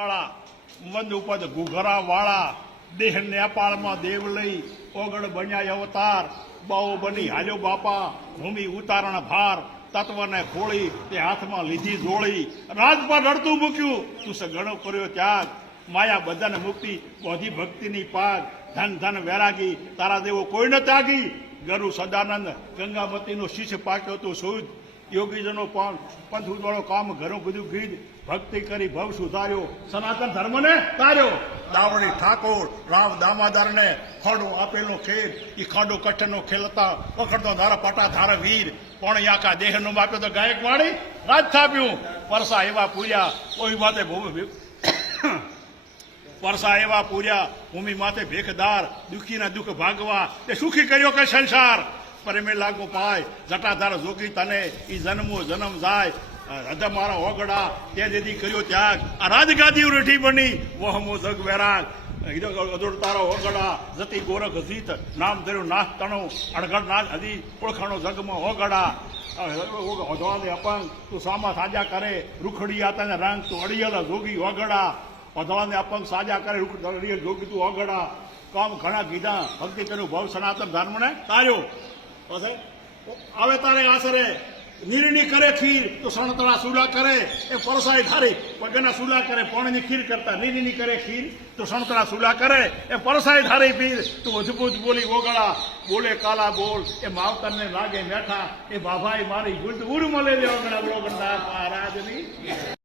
વાળા મંદ ઉપદ ઘુઘરા વાળા દેહ નેપાળમાં દેવ લઈ ઓગળ બન્યા અવતાર બાઓ બની હાલ્યો બાપા ભૂમિ ઉતારણ ભાર તત્વને ખોળી તે હાથમાં લીધી જોળી રાજ પર રડતું મૂક્યું તું સઘળો કર્યો ત્યાગ માયા બધાને મુક્તિ બોધી ભક્તિની પાગ ધન ધન વૈરાગી તારા દેવો કોઈ ન ત્યાગી ગરુ સદાનંદ ગંગામતીનો શિષ્ય પાક્યો તું શુદ્ધ યોગીજનો પણ પંથ ઉજવાળો કામ ઘણું બધું ગીધ ભક્તિ કરી ભવ સુધાર્યો સનાતન ધર્મને તાર્યો દાવડી ઠાકોર રામ દામાદારને ખાડો આપેલો ખેર એ ખાડો કઠનો ખેલતા પકડતો ધારા પટા ધાર વીર પણ આખા દેહનો માપ્યો તો ગાયક વાળી રાજ થાપ્યું પરસા એવા પૂર્યા કોઈ વાતે પરસા એવા પૂર્યા ભૂમિ માથે ભેખદાર દુઃખીના દુઃખ ભાગવા તે સુખી કર્યો કે સંસાર પ્રેમે લાગો પાય જટાધાર જોગી તને ઈ જન્મો જન્મ જાય હૃદય મારા ઓગડા તે દીદી કર્યો ત્યાગ આ રાજગાદી રેઠી બની વહમો જગ વૈરાગ અદોડ તારો ઓગડા જતી ગોરખ જીત નામ ધર્યું નાથ તણો અડગડ નાથ હજી ઓળખાણો જગમાં ઓગડા અધવાને અપંગ તું સામા સાજા કરે રૂખડી આતાને રંગ તું અડિયલા જોગી ઓગડા અધવાને અપંગ સાજા કરે રૂખડી જોગી તું ઓગડા કામ ઘણા કીધા ભક્તિ કર્યું ભવ સનાતન ધર્મને તાર્યો આવે તારે આસરે નીરની કરે ખીર તો સણતળા સુલા કરે એ પરસાઈ ધારી પગના સુલા કરે પોણીની ખીર કરતા નીરની કરે ખીર તો સણતળા સુલા કરે એ પરસાઈ ધારી પીર તું અજબૂત બોલી ઓગળા બોલે કાલા બોલ એ માવતરને લાગે મેઠા એ બાભાઈ મારી ગુડ ઉર મળે ઓગળા ઓગળના મહારાજની